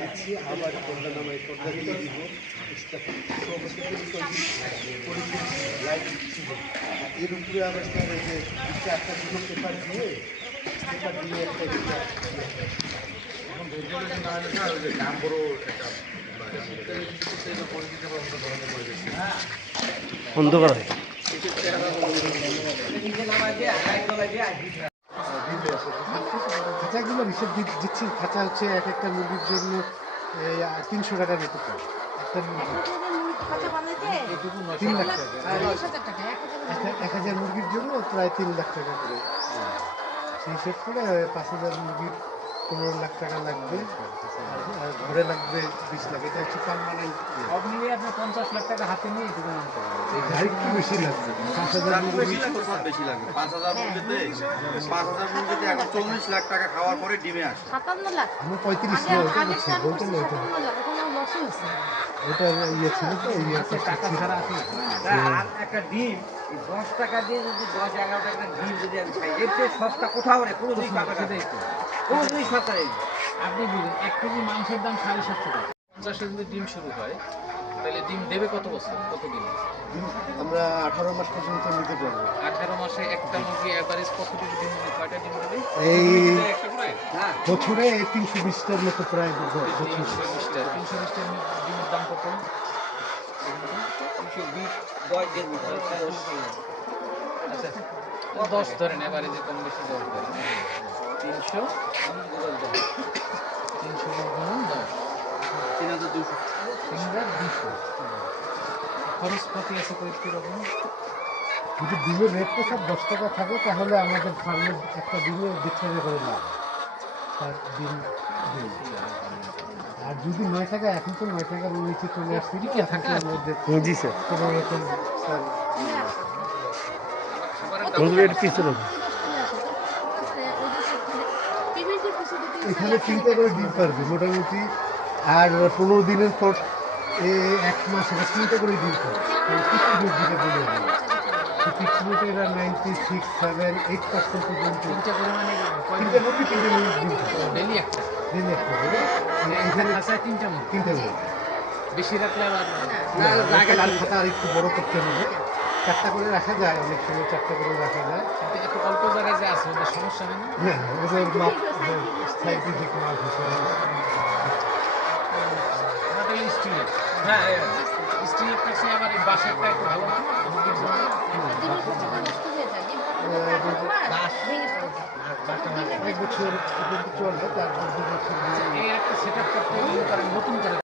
দিচ্ছি, আবার পর্দা নামাই পর্দা দিয়ে দিব, লাইট দিচ্ছি। এর উপরে আবার স্যার এই যে একটা দুটো পেপার দিয়ে একটা অন্ধকার হয়। খাঁচাগুলো হিসেব দিচ্ছি। খাঁচা হচ্ছে এক একটা মুরগির জন্য 300 টাকার মতো পায় একটা মুরগি। 3 লাখ টাকা, 1000 মুরগির জন্য প্রায় 3 লাখ টাকা করে। সেই হিসেব করে 5000 মুরগির 15 লাখ টাকা লাগবে, আর ঘরে লাগবে 20 লাখ। এটা হচ্ছে পার্মানেন্ট। সব মিলিয়ে আপনি 50 লাখ টাকা হাতে নিয়ে এটুকু নামতে পারবেন। আরেকটু বেশি লাগবে, 5000 মুরগি বেশি লাগবে। 5000 মুরগিতে 5000 মুরগিতে এখন 40 লাখ টাকা খাওয়ার পরে ডিমে আসে। 57 লাখ। আমি 35 লাখ বলছি, বলতে না এটা ওটা ইয়ে ছিল তো, টাকা ছাড়া আছে আর একটা ডিম 10 টাকা দিয়ে যদি 10-11 টাকা ডিম যদি আমি খাই, এর চেয়ে সস্তা কোথাও নেই, কোনো দিন পাবে না। কোনো জিনিস সস্তা নেই। আপনি বুঝুন 1 কেজি মাংসের দাম 750 টাকা। 50 যদি ডিম শুরু হয় তাহলে ডিম দেবে কত বছর, কত দিন? আমরা 18 মাস পর্যন্ত নিতে পারবো। 18 মাসে একটা মুরগি এভারেজ কতটুকু ডিম দেবে, কয়টা ডিম দেবে? এই একটা করে হ্যাঁ বছরে 320টার মতো প্রায় 320টা ডিমের দাম কত? 10 ধরেন, এভারেজে কম বেশি 10 ধরেন। 300 গুণন 10, 3200। খরচপাতি আছে কয়েক রকম। যদি ডিমের রেটটা সব 10 টাকা থাকে তাহলে আমাদের ফার্মের একটা ডিমে 1.5 টাকা করে লাভ তার ডিম। আর যদি 9 টাকা, এখন তো 9 টাকার নিচে চলে আসছে, জি স্যার, কোনো রকম স্যার এখানে 3টা করে ডিম পারবে মোটামুটি। আর 15 দিনের পর 1 মাস 3টা করে ডিম পারবে। যেটা বলে পিকনিক এরা 96, 7, 8% পর্যন্ত 3টা করে মানে 3টা মুরগি 3টা মিনিট ডিম পারবে। ডেলি একটা, দিনে একটা করে এখানে খাঁচায় 3টা মুরগি। 3টা করে। বেশি রাখলে আবার জায়গা লাল খাতা আর একটু বড় করতে হবে। 4টা করে রাখা যায়, অনেক সময় 4টা করে রাখা যায়। এত অল্প জায়গায় যে আছে ওদের সমস্যা হয় না? হ্যাঁ, ওদের মাপ সাইন্টিফিক মাপ হিসেবে স্টিলের। হ্যাঁ স্টিলের কাছে আবার এই বাঁশেরটা একটু ভালো না মুরগির জন্য। এক বছর পর্যন্ত চলে, তারপর 2 বছর এই একটা সেট আপ করতে নতুন করে